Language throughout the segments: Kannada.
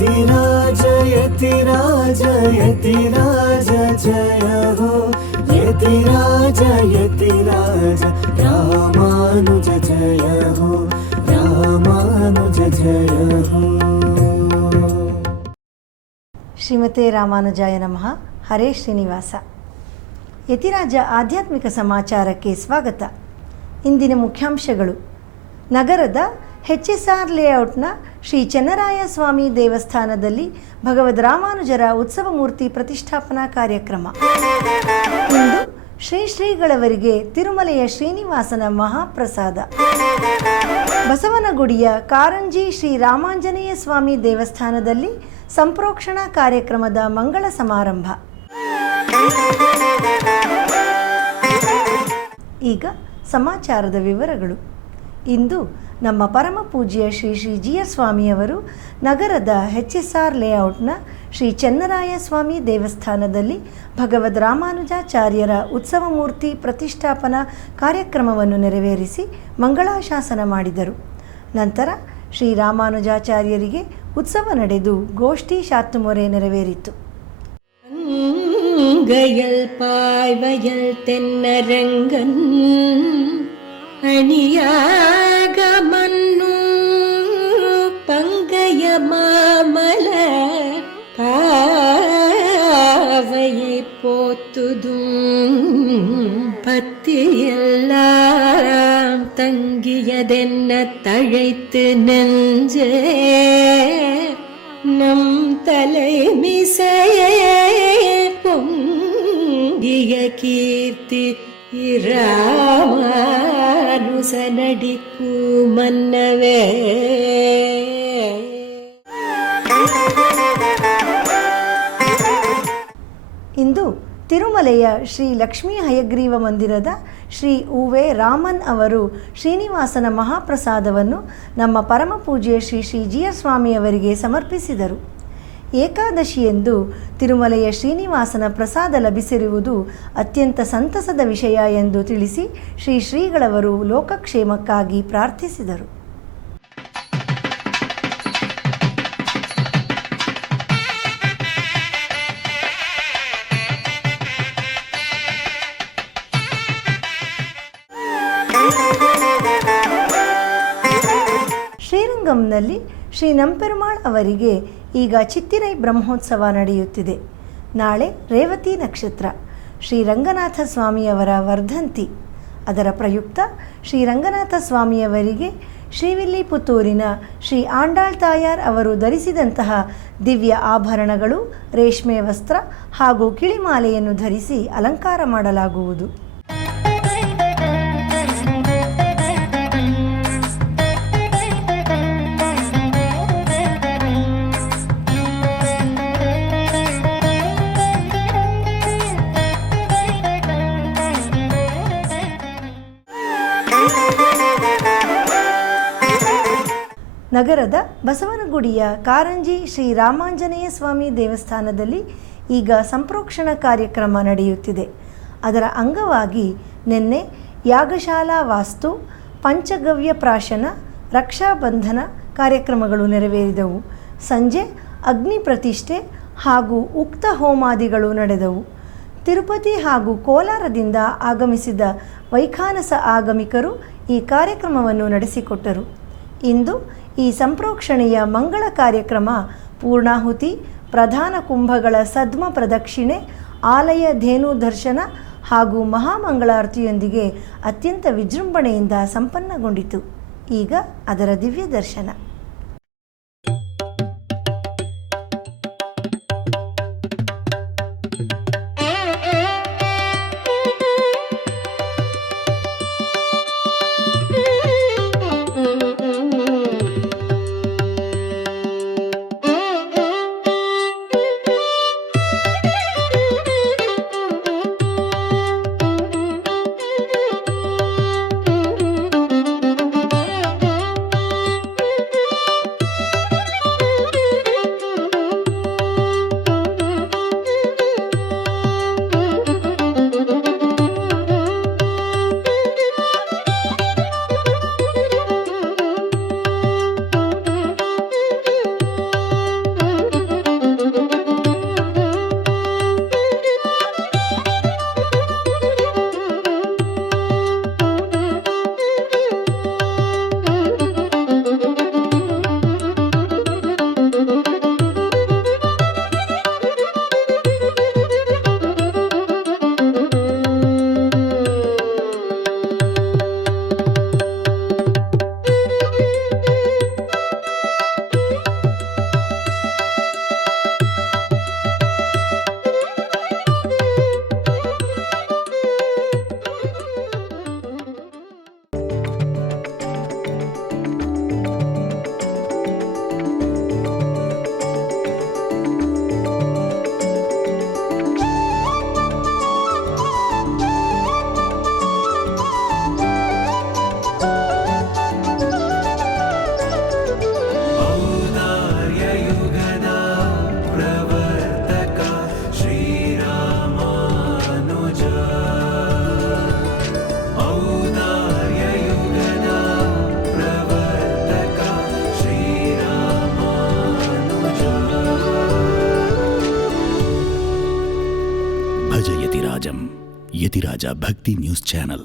यतिराज यतिराज यतिराज जय हो यतिराज यतिराज रामानुज जय हो रामानुज जय हो। ಶ್ರೀಮತೆ ರಾಮಾನುಜಾಯ ನಮಃ. ಹರೇ ಶ್ರೀನಿವಾಸ. ಯತಿರಾಜ ಆಧ್ಯಾತ್ಮಿಕ ಸಮಾಚಾರಕ್ಕೆ ಸ್ವಾಗತ. ಇಂದಿನ ಮುಖ್ಯಾಂಶಗಳು: ನಗರದ HSR ಲೇಔಟ್ನ ಶ್ರೀ ಚೆನ್ನರಾಯ ಸ್ವಾಮಿ ದೇವಸ್ಥಾನದಲ್ಲಿ ಭಗವದ್ ರಾಮಾನುಜರ ಉತ್ಸವ ಮೂರ್ತಿ ಪ್ರತಿಷ್ಠಾಪನಾ ಕಾರ್ಯಕ್ರಮ. ಇಂದು ಶ್ರೀಗಳವರಿಗೆ ತಿರುಮಲೆಯ ಶ್ರೀನಿವಾಸನ ಮಹಾಪ್ರಸಾದ. ಬಸವನಗುಡಿಯ ಕಾರಂಜಿ ಶ್ರೀ ರಾಮಾಂಜನೇಯ ಸ್ವಾಮಿ ದೇವಸ್ಥಾನದಲ್ಲಿ ಸಂಪ್ರೋಕ್ಷಣಾ ಕಾರ್ಯಕ್ರಮದ ಮಂಗಳ ಸಮಾರಂಭ. ಈಗ ಸಮಾಚಾರದ ವಿವರಗಳು. ಇಂದು ನಮ್ಮ ಪರಮ ಪೂಜ್ಯ ಶ್ರೀ GR ಸ್ವಾಮಿಯವರು ನಗರದ HSR ಲೇಔಟ್ನ ಶ್ರೀ ಚೆನ್ನರಾಯ ಸ್ವಾಮಿ ದೇವಸ್ಥಾನದಲ್ಲಿ ಭಗವದ್ ರಾಮಾನುಜಾಚಾರ್ಯರ ಉತ್ಸವ ಮೂರ್ತಿ ಪ್ರತಿಷ್ಠಾಪನಾ ಕಾರ್ಯಕ್ರಮವನ್ನು ನೆರವೇರಿಸಿ ಮಂಗಳಾಶಾಸನ ಮಾಡಿದರು. ನಂತರ ಶ್ರೀ ರಾಮಾನುಜಾಚಾರ್ಯರಿಗೆ ಉತ್ಸವ ನಡೆದು ಗೋಷ್ಠಿ ಶಾತುಮೊರೆ ನೆರವೇರಿತು. ಗಯಲ್ ಪಾಯ್ವಯಲ್ ತೆನ್ನರಂಗನ್ ಅಣಿಯಾಗಮನ್ನು ಪಂಗಯ ಮಾಮಲ ಪಾವயை போத்துதும் பத்தியெல்லாம் தங்கியதென்ன தழைத்து நெஞ்சே நம் தலைமிசையே பொங்கிய கீர்த்தி ರಾಮಾನುಜನಡಿಗೂ ಮನ್ನವೇ. ಇಂದು ತಿರುಮಲೆಯ ಶ್ರೀ ಲಕ್ಷ್ಮೀ ಹಯಗ್ರೀವ ಮಂದಿರದ ಶ್ರೀ ಉ.ವೆ. ರಾಮನ್ ಅವರು ಶ್ರೀನಿವಾಸನ ಮಹಾಪ್ರಸಾದವನ್ನು ನಮ್ಮ ಪರಮ ಪೂಜ್ಯ ಶ್ರೀ GR ಸ್ವಾಮಿಯವರಿಗೆ ಸಮರ್ಪಿಸಿದರು. ಏಕಾದಶಿಯಂದು ತಿರುಮಲೆಯ ಶ್ರೀನಿವಾಸನ ಪ್ರಸಾದ ಲಭಿಸಿರುವುದು ಅತ್ಯಂತ ಸಂತಸದ ವಿಷಯ ಎಂದು ತಿಳಿಸಿ ಶ್ರೀಗಳವರು ಲೋಕಕ್ಷೇಮಕ್ಕಾಗಿ ಪ್ರಾರ್ಥಿಸಿದರು. ಶ್ರೀರಂಗಂನಲ್ಲಿ ಶ್ರೀ ನಂಪೆರುಮಾಳ್ ಅವರಿಗೆ ಈಗ ಚಿತ್ತಿರೈ ಬ್ರಹ್ಮೋತ್ಸವ ನಡೆಯುತ್ತಿದೆ. ನಾಳೆ ರೇವತಿ ನಕ್ಷತ್ರ, ಶ್ರೀ ರಂಗನಾಥ ಸ್ವಾಮಿಯವರ ವರ್ಧಂತಿ. ಅದರ ಪ್ರಯುಕ್ತ ಶ್ರೀ ರಂಗನಾಥ ಸ್ವಾಮಿಯವರಿಗೆ ಶ್ರೀವಿಲ್ಲಿಪುತ್ತೂರಿನ ಶ್ರೀ ಆಂಡಾಳ್ ತಾಯಾರ್ ಅವರು ಧರಿಸಿದಂತಹ ದಿವ್ಯ ಆಭರಣಗಳು, ರೇಷ್ಮೆ ವಸ್ತ್ರ ಹಾಗೂ ಕಿಳಿಮಾಲೆಯನ್ನು ಧರಿಸಿ ಅಲಂಕಾರ ಮಾಡಲಾಗುವುದು. ನಗರದ ಬಸವನಗುಡಿಯ ಕಾರಂಜಿ ಶ್ರೀ ರಾಮಾಂಜನೇಯ ಸ್ವಾಮಿ ದೇವಸ್ಥಾನದಲ್ಲಿ ಈಗ ಸಂಪ್ರೋಕ್ಷಣ ಕಾರ್ಯಕ್ರಮ ನಡೆಯುತ್ತಿದೆ. ಅದರ ಅಂಗವಾಗಿ ನಿನ್ನೆ ಯಾಗಶಾಲಾ ವಾಸ್ತು, ಪಂಚಗವ್ಯ ಪ್ರಾಶನ, ರಕ್ಷಾಬಂಧನ ಕಾರ್ಯಕ್ರಮಗಳು ನೆರವೇರಿದವು. ಸಂಜೆ ಅಗ್ನಿ ಪ್ರತಿಷ್ಠೆ ಹಾಗೂ ಉಕ್ತ ಹೋಮಾದಿಗಳು ನಡೆದವು. ತಿರುಪತಿ ಹಾಗೂ ಕೋಲಾರದಿಂದ ಆಗಮಿಸಿದ ವೈಖಾನಸ ಆಗಮಿಕರು ಈ ಕಾರ್ಯಕ್ರಮವನ್ನು ನಡೆಸಿಕೊಟ್ಟರು. ಇಂದು ಈ ಸಂಪ್ರೋಕ್ಷಣೆಯ ಮಂಗಳ ಕಾರ್ಯಕ್ರಮ ಪೂರ್ಣಾಹುತಿ, ಪ್ರಧಾನ ಕುಂಭಗಳ ಸದ್ಮ ಪ್ರದಕ್ಷಿಣೆ, ಆಲಯ ಧೇನು ದರ್ಶನ ಹಾಗೂ ಮಹಾಮಂಗಳಾರತಿಯೊಂದಿಗೆ ಅತ್ಯಂತ ವಿಜೃಂಭಣೆಯಿಂದ ಸಂಪನ್ನಗೊಂಡಿತು. ಈಗ ಅದರ ದಿವ್ಯ ದರ್ಶನ. ಯತಿರಾಜ ಭಕ್ತಿ ನ್ಯೂಸ್ ಚಾನೆಲ್.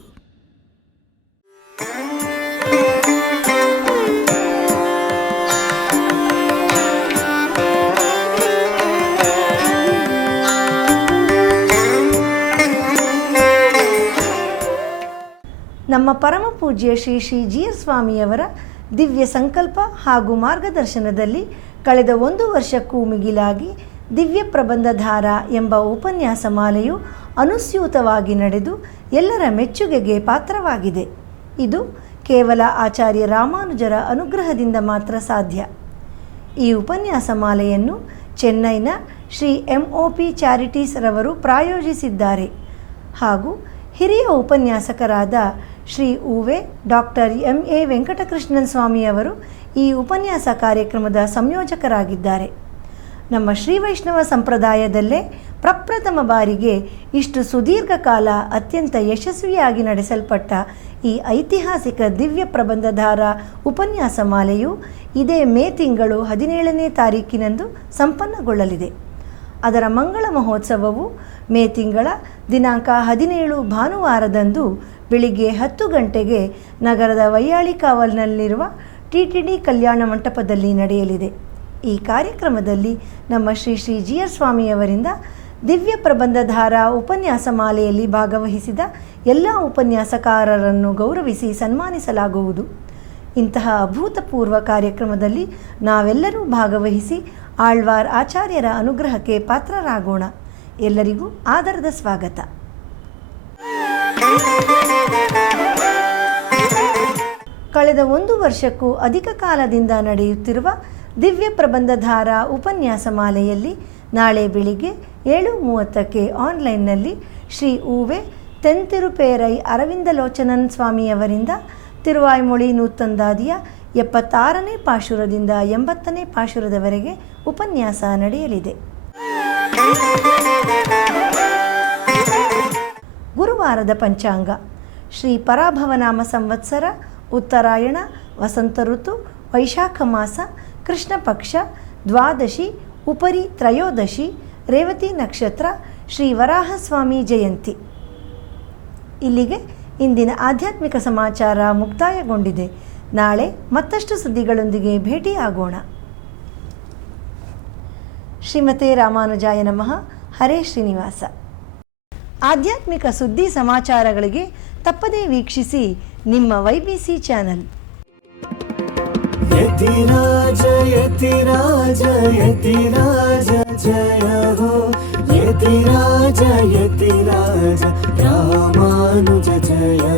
ನಮ್ಮ ಪರಮ ಪೂಜ್ಯ ಶ್ರೀ ಶ್ರೀ ಜಿ.ಎಸ್. ಸ್ವಾಮಿಯವರ ದಿವ್ಯ ಸಂಕಲ್ಪ ಹಾಗೂ ಮಾರ್ಗದರ್ಶನದಲ್ಲಿ ಕಳೆದ 1 ವರ್ಷಕ್ಕೂ ಮಿಗಿಲಾಗಿ ದಿವ್ಯ ಪ್ರಬಂಧಧಾರ ಎಂಬ ಉಪನ್ಯಾಸ ಮಾಲೆಯು ಅನುಸ್ಯೂತವಾಗಿ ನಡೆದು ಎಲ್ಲರ ಮೆಚ್ಚುಗೆಗೆ ಪಾತ್ರವಾಗಿದೆ. ಇದು ಕೇವಲ ಆಚಾರ್ಯ ರಾಮಾನುಜರ ಅನುಗ್ರಹದಿಂದ ಮಾತ್ರ ಸಾಧ್ಯ. ಈ ಉಪನ್ಯಾಸ ಮಾಲೆಯನ್ನು ಚೆನ್ನೈನ ಶ್ರೀ MOP ಚಾರಿಟೀಸ್ ರವರು ಪ್ರಾಯೋಜಿಸಿದ್ದಾರೆ ಹಾಗೂ ಹಿರಿಯ ಉಪನ್ಯಾಸಕರಾದ ಶ್ರೀ ಉವೆ ಡಾಕ್ಟರ್ MA ವೆಂಕಟಕೃಷ್ಣನ್ ಸ್ವಾಮಿಯವರು ಈ ಉಪನ್ಯಾಸ ಕಾರ್ಯಕ್ರಮದ ಸಂಯೋಜಕರಾಗಿದ್ದಾರೆ. ನಮ್ಮ ಶ್ರೀ ವೈಷ್ಣವ ಸಂಪ್ರದಾಯದಲ್ಲೇ ಪ್ರಪ್ರಥಮ ಬಾರಿಗೆ ಇಷ್ಟು ಸುದೀರ್ಘ ಕಾಲ ಅತ್ಯಂತ ಯಶಸ್ವಿಯಾಗಿ ನಡೆಸಲ್ಪಟ್ಟ ಈ ಐತಿಹಾಸಿಕ ದಿವ್ಯ ಪ್ರಬಂಧಧಾರ ಉಪನ್ಯಾಸ ಮಾಲೆಯು ಇದೇ ಮೇ ತಿಂಗಳು 17ನೇ ತಾರೀಕಿನಂದು ಸಂಪನ್ನಗೊಳ್ಳಲಿದೆ. ಅದರ ಮಂಗಳ ಮಹೋತ್ಸವವು ಮೇ ತಿಂಗಳ ದಿನಾಂಕ 17 ಭಾನುವಾರದಂದು ಬೆಳಿಗ್ಗೆ 10 ಗಂಟೆಗೆ ನಗರದ ವೈಯಾಳಿ ಕಾವಲ್ನಲ್ಲಿರುವ TTD ಕಲ್ಯಾಣ ಮಂಟಪದಲ್ಲಿ ನಡೆಯಲಿದೆ. ಈ ಕಾರ್ಯಕ್ರಮದಲ್ಲಿ ನಮ್ಮ ಶ್ರೀ ಶ್ರೀ ಜಿ.ಎಸ್. ಸ್ವಾಮಿಯವರಿಂದ ದಿವ್ಯ ಪ್ರಬಂಧಧಾರ ಉಪನ್ಯಾಸ ಮಾಲೆಯಲ್ಲಿ ಭಾಗವಹಿಸಿದ ಎಲ್ಲ ಉಪನ್ಯಾಸಕಾರರನ್ನು ಗೌರವಿಸಿ ಸನ್ಮಾನಿಸಲಾಗುವುದು. ಇಂತಹ ಅಭೂತಪೂರ್ವ ಕಾರ್ಯಕ್ರಮದಲ್ಲಿ ನಾವೆಲ್ಲರೂ ಭಾಗವಹಿಸಿ ಆಳ್ವಾರ್ ಆಚಾರ್ಯರ ಅನುಗ್ರಹಕ್ಕೆ ಪಾತ್ರರಾಗೋಣ. ಎಲ್ಲರಿಗೂ ಆದರದ ಸ್ವಾಗತ. ಕಳೆದ 1 ವರ್ಷಕ್ಕೂ ಅಧಿಕ ಕಾಲದಿಂದ ನಡೆಯುತ್ತಿರುವ ದಿವ್ಯ ಪ್ರಬಂಧಧಾರ ಉಪನ್ಯಾಸ ಮಾಲೆಯಲ್ಲಿ ನಾಳೆ ಬೆಳಿಗ್ಗೆ 7:30ಕ್ಕೆ ಆನ್ಲೈನ್ನಲ್ಲಿ ಶ್ರೀ ಉವೆ ತೆಂತಿರುಪೇರೈ ಅರವಿಂದಲೋಚನನ್ ಸ್ವಾಮಿಯವರಿಂದ ತಿರುವಾಯ್ಮೊಳಿ ನೂತಂದಾದಿಯ 76ನೇ ಪಾಶುರದಿಂದ 80ನೇ ಪಾಶುರದವರೆಗೆ ಉಪನ್ಯಾಸ ನಡೆಯಲಿದೆ. ಗುರುವಾರದ ಪಂಚಾಂಗ ಶ್ರೀ ಪರಾಭವನಾಮ ಸಂವತ್ಸರ, ಉತ್ತರಾಯಣ, ವಸಂತ ಋತು, ವೈಶಾಖ ಮಾಸ, ಕೃಷ್ಣ ಪಕ್ಷ, ದ್ವಾದಶಿ, ಉಪರಿ ತ್ರಯೋದಶಿ, ರೇವತಿ ನಕ್ಷತ್ರ, ಶ್ರೀ ವರಾಹಸ್ವಾಮಿ ಜಯಂತಿ. ಇಲ್ಲಿಗೆ ಇಂದಿನ ಆಧ್ಯಾತ್ಮಿಕ ಸಮಾಚಾರ ಮುಕ್ತಾಯಗೊಂಡಿದೆ. ನಾಳೆ ಮತ್ತಷ್ಟು ಸುದ್ದಿಗಳೊಂದಿಗೆ ಭೇಟಿಯಾಗೋಣ. ಶ್ರೀಮತೆ ರಾಮಾನುಜಾಯ ನಮಃ. ಹರೇ ಶ್ರೀನಿವಾಸ. ಆಧ್ಯಾತ್ಮಿಕ ಸುದ್ದಿ ಸಮಾಚಾರಗಳಿಗೆ ತಪ್ಪದೇ ವೀಕ್ಷಿಸಿ ನಿಮ್ಮ YBC ಚಾನಲ್. ಯತಿರಾಜ ಯತಿರಾಜ ಯತಿರಾಜ ಜಯ ಹೋ, ಯತಿರಾಜ ಯತಿರಾಜ ರಾಮಾನುಜ ಜಯ